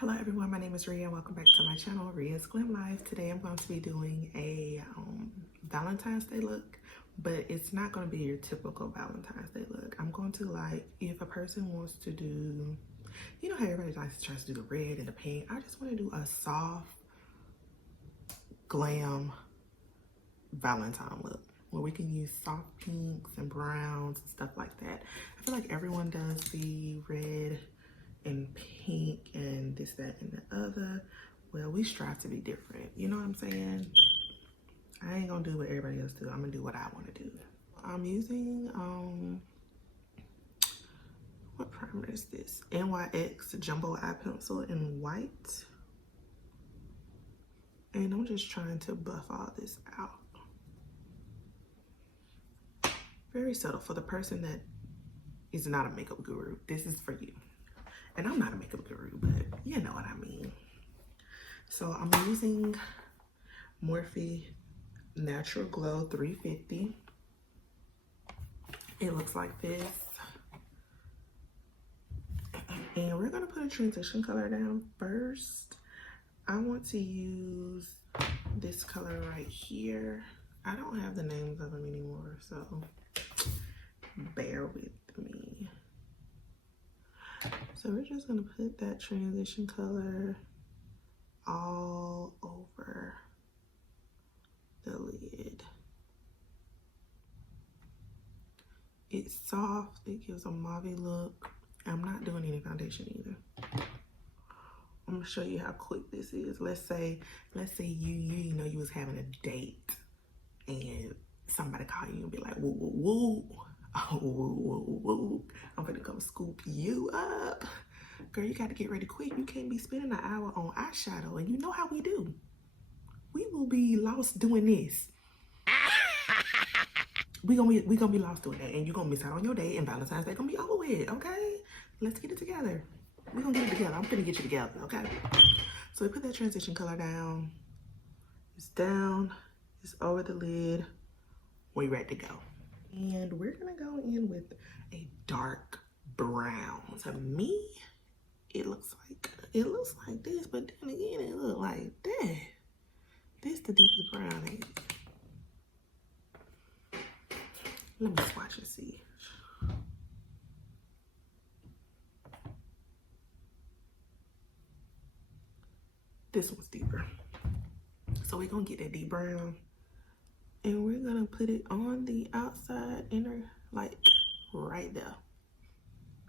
Hello everyone, my name is Rhea and welcome back to my channel, Rhea's Glam Life. Today I'm going to be doing a Valentine's Day look, but it's not going to be your typical Valentine's Day look. I'm going to, like, if a person wants to do, you know how everybody tries to do the red and the pink, I just want to do a soft, glam Valentine look where we can use soft pinks and browns and stuff like that. I feel like everyone does the red and pink and this, that, and the other. Well, we strive to be different. You know what I'm saying? I ain't gonna do what everybody else do. I'm gonna do what I want to do. I'm using what primer is this? NYX Jumbo Eye Pencil in white, and I'm just trying to buff all this out. Very subtle for the person that is not a makeup guru. This is for you. And I'm not a makeup guru, but you know what I mean. So I'm using Morphe Natural Glow 350. It looks like this. And we're gonna put a transition color down first. I want to use this color right here. I don't have the names of them anymore, so bear with me. So we're just gonna put that transition color all over the lid. It's soft, it gives a mauve look. I'm not doing any foundation either. I'm gonna show you how quick this is. Let's say you know you was having a date and somebody called you and be like, woo, woo, woo. Oh, woo, woo, woo. I'm gonna come scoop you up. Girl, you gotta get ready quick. You can't be spending an hour on eyeshadow, and you know how we do. We will be lost doing this. we gonna be lost doing that, and you're gonna miss out on your day, and Valentine's Day gonna be over with, okay? Let's get it together. We're gonna get it together. I'm gonna get you together, okay? So we put that transition color down. It's down, it's over the lid. We're ready to go. And we're gonna go in with a dark brown. To me, it looks like this, but then again, it looks like that. This the deepest brown, ain't it? Let me swatch and see. This one's deeper. So we're gonna get that deep brown. And we're gonna put it on the outside inner, like right there.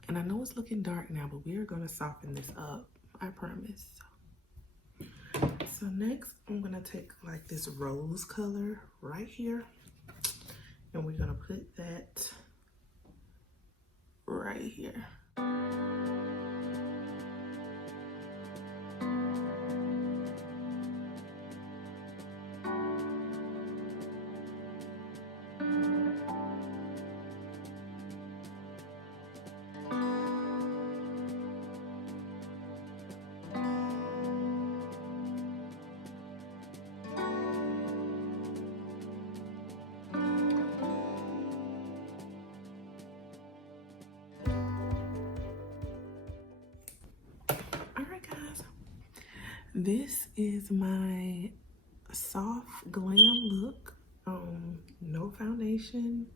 And I know it's looking dark now, but we're gonna soften this up, I promise. So next, I'm gonna take like this rose color right here, and we're gonna put that right here. This is my soft glam look. No foundation,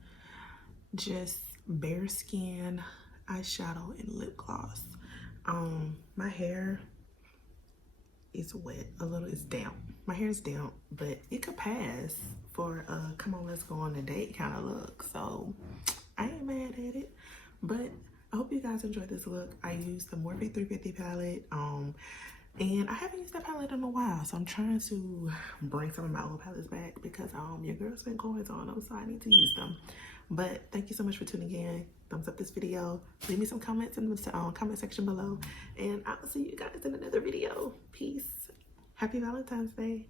just bare skin, eyeshadow, and lip gloss. My hair is wet, it's damp. My hair is damp, but it could pass for a come on, let's go on a date kind of look. So I ain't mad at it, but I hope you guys enjoyed this look. I used the Morphe 350 palette. And I haven't used that palette in a while, so I'm trying to bring some of my old palettes back because your girl spent coins on them, so I need to use them. But thank you so much for tuning in. Thumbs up this video. Leave me some comments in the comment section below, and I will see you guys in another video. Peace. Happy Valentine's Day.